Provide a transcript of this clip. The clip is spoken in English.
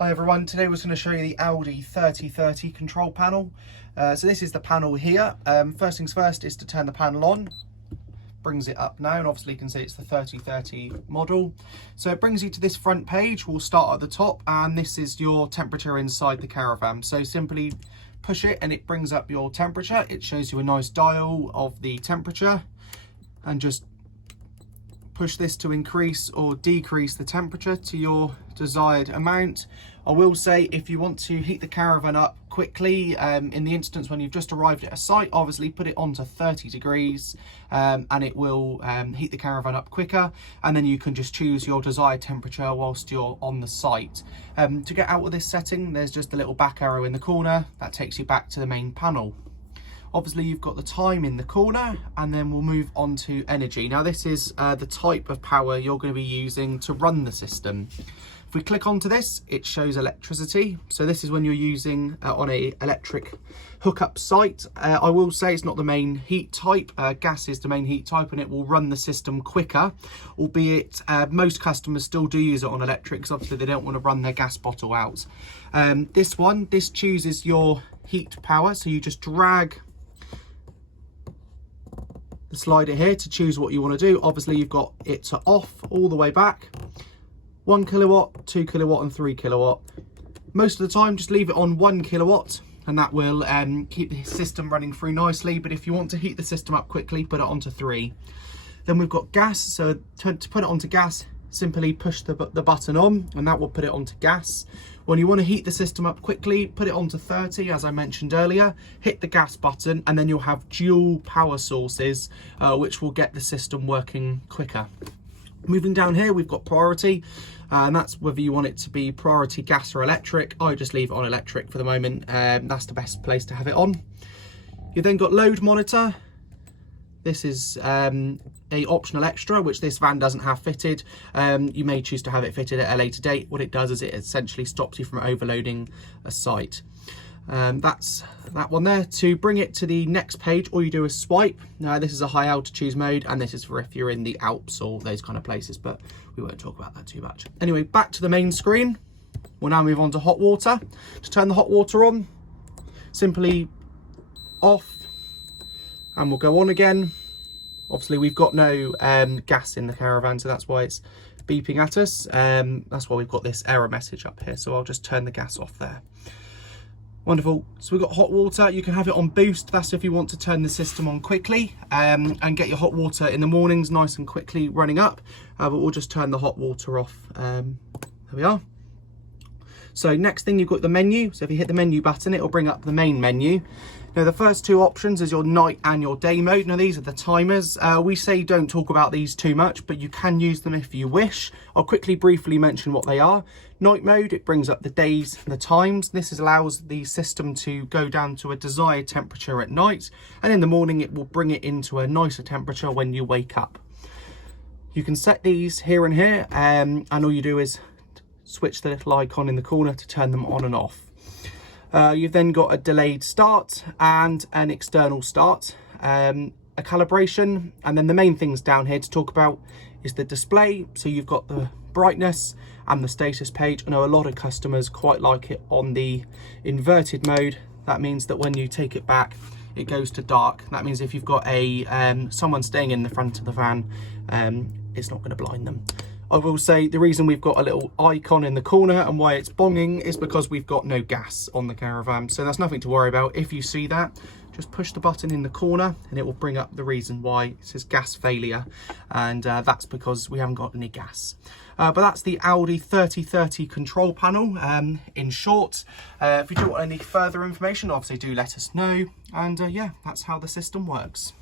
Hi everyone, today we're going to show you the Alde 3030 control panel. So this is the panel here. First things first is to turn the panel on. Brings it up now, and obviously you can see it's the 3030 model. So it brings you to this front page. We'll start at the top, and this is your temperature inside the caravan. So simply push it and it brings up your temperature. It shows you a nice dial of the temperature, and just push this to increase or decrease the temperature to your desired amount. I will say, if you want to heat the caravan up quickly, in the instance when you've just arrived at a site, obviously put it on to 30 degrees and it will heat the caravan up quicker, and then you can just choose your desired temperature whilst you're on the site. To get out of this setting, there's just a little back arrow in the corner that takes you back to the main panel. Obviously you've got the time in the corner, and then we'll move on to energy. Now this is the type of power you're going to be using to run the system. If we click onto this, it shows electricity. So this is when you're using on a electric hookup site. I will say it's not the main heat type. Gas is the main heat type, and it will run the system quicker, albeit most customers still do use it on electric because obviously they don't want to run their gas bottle out. This chooses your heat power, so you just drag the slider here to choose what you want to do. Obviously you've got it to off all the way back. 1 kilowatt, 2 kilowatt and 3 kilowatt. Most of the time just leave it on 1 kilowatt, and that will keep the system running through nicely. But if you want to heat the system up quickly, put it onto 3. Then we've got gas. So to put it onto gas, simply push the button on, and that will put it onto gas. When you want to heat the system up quickly, put it onto 30, as I mentioned earlier, hit the gas button, and then you'll have dual power sources, which will get the system working quicker. Moving down here, we've got priority, and that's whether you want it to be priority gas or electric. I just leave it on electric for the moment. That's the best place to have it on. You've then got load monitor. This is a optional extra, which this van doesn't have fitted. You may choose to have it fitted at a later date. What it does is it essentially stops you from overloading a site. That's that one there. To bring it to the next page, all you do is swipe. Now this is a high altitude mode, and this is for if you're in the Alps or those kind of places, but we won't talk about that too much. Anyway, back to the main screen. We'll now move on to hot water. To turn the hot water on, simply off, and we'll go on again. Obviously we've got no gas in the caravan, so that's why it's beeping at us. That's why we've got this error message up here. So I'll just turn the gas off there. Wonderful. So we've got hot water. You can have it on boost. That's if you want to turn the system on quickly and get your hot water in the mornings nice and quickly running up. But we'll just turn the hot water off. There we are. So next thing, you've got the menu. So if you hit the menu button, it will bring up the main menu. Now the first two options is your night and your day mode. Now these are the timers. We say don't talk about these too much, but you can use them if you wish. I'll quickly briefly mention what they are. Night mode, it brings up the days and the times. This allows the system to go down to a desired temperature at night, and in the morning it will bring it into a nicer temperature when you wake up. You can set these here and here, and all you do is switch the little icon in the corner to turn them on and off. You've then got a delayed start and an external start, a calibration, and then the main things down here to talk about is the display. So you've got the brightness and the status page. I know a lot of customers quite like it on the inverted mode. That means that when you take it back, it goes to dark. That means if you've got a someone staying in the front of the van, it's not going to blind them. I will say the reason we've got a little icon in the corner and why it's bonging is because we've got no gas on the caravan. So that's nothing to worry about. If you see that, just push the button in the corner and it will bring up the reason why it says gas failure. And that's because we haven't got any gas. But that's the Alde 3030 control panel in short. If you do want any further information, obviously do let us know. And yeah, that's how the system works.